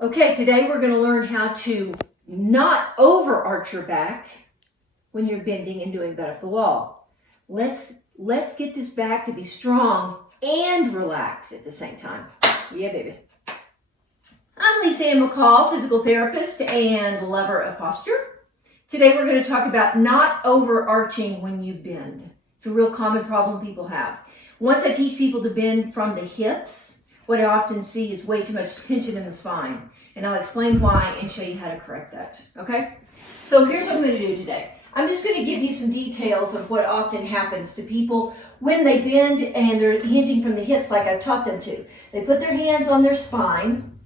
Okay, today we're going to learn how to not overarch your back when you're bending and doing butt up the wall. Let's get this back to be strong and relaxed at the same time. Yeah, baby. I'm Lisa Ann McCall, physical therapist and lover of posture. Today we're going to talk about not overarching when you bend. It's a real common problem people have. Once I teach people to bend from the hips, what I often see is way too much tension in the spine. And I'll explain why and show you how to correct that, okay? So here's what I'm going to do today. I'm just going to give you some details of what often happens to people when they bend and they're hinging from the hips like I've taught them to. They put their hands on their spine,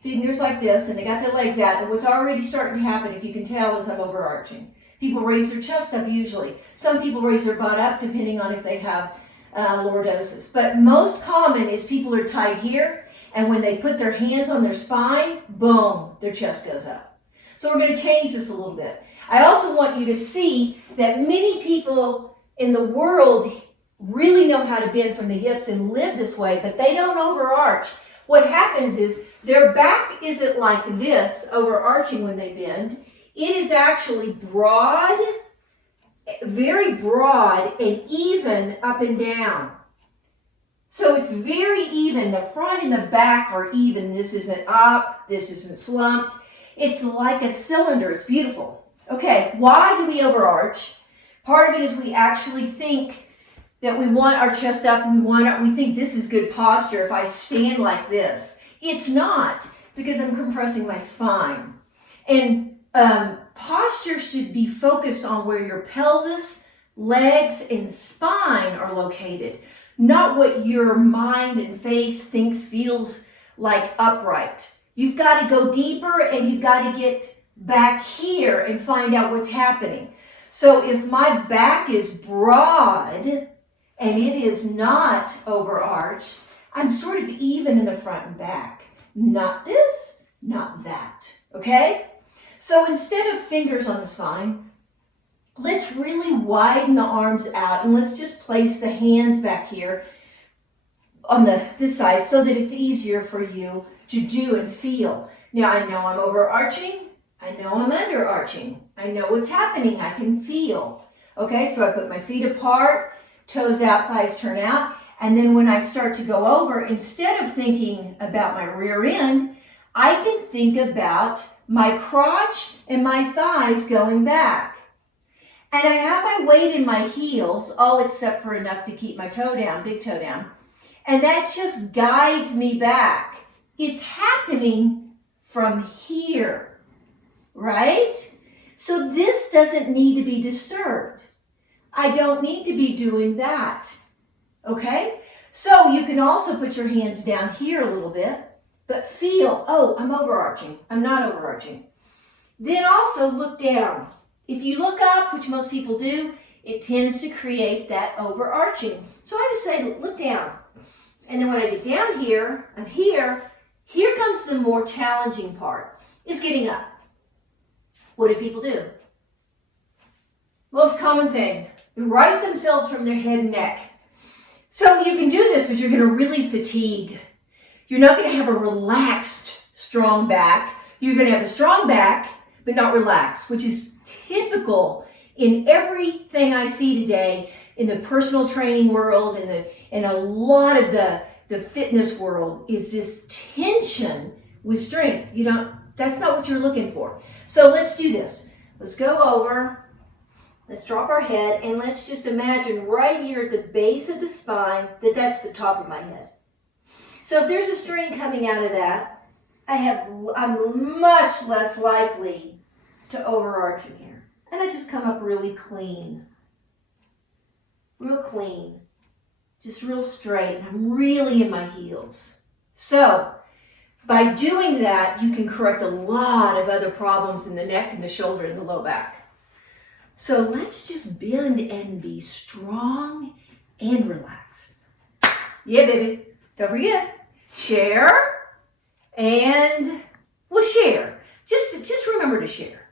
fingers like this, and they got their legs out. And what's already starting to happen, if you can tell, is I'm overarching. People raise their chest up usually. Some people raise their butt up depending on if they have lordosis. But most common is people are tight here, and when they put their hands on their spine, boom, their chest goes up. So we're going to change this a little bit. I also want you to see that many people in the world really know how to bend from the hips and live this way, but they don't overarch. What happens is their back isn't like this, overarching when they bend. It is actually broad, very broad and even up and down. So it's very even. The front and the back are even. This isn't up, this isn't slumped. It's like a cylinder. It's beautiful. Okay, why do we overarch? Part of it is we actually think that we want our chest up. We think this is good posture if I stand like this. It's not, because I'm compressing my spine. And posture should be focused on where your pelvis, legs, and spine are located, not what your mind and face thinks feels like upright. You've got to go deeper and you've got to get back here and find out what's happening. So if my back is broad and it is not overarched, I'm sort of even in the front and back. Not this, not that, okay? So instead of fingers on the spine, let's really widen the arms out and let's just place the hands back here on this side so that it's easier for you to do and feel. Now I know I'm overarching. I know I'm underarching. I know what's happening. I can feel. Okay, so I put my feet apart, toes out, thighs turn out. And then when I start to go over, instead of thinking about my rear end, I can think about my crotch and my thighs going back. And I have my weight in my heels, all except for enough to keep my toe down, big toe down. And that just guides me back. It's happening from here, right? So this doesn't need to be disturbed. I don't need to be doing that, okay? So you can also put your hands down here a little bit, but feel, oh, I'm overarching. I'm not overarching. Then also look down. If you look up, which most people do, it tends to create that overarching. So I just say, look down. And then when I get down here, I'm here. Here comes the more challenging part, is getting up. What do people do? Most common thing, they right themselves from their head and neck. So you can do this, but you're going to really fatigue. You're not going to have a relaxed, strong back. You're going to have a strong back, but not relaxed, which is typical in everything I see today in the personal training world and a lot of the fitness world is this tension with strength. That's not what you're looking for. So let's do this. Let's go over. Let's drop our head and let's just imagine right here at the base of the spine that's the top of my head. So if there's a strain coming out of that, I'm much less likely to overarch in here. And I just come up really clean. Real clean. Just real straight. I'm really in my heels. So by doing that, you can correct a lot of other problems in the neck and the shoulder and the low back. So let's just bend and be strong and relaxed. Yeah, baby. Don't forget, share, and we'll share. Just remember to share.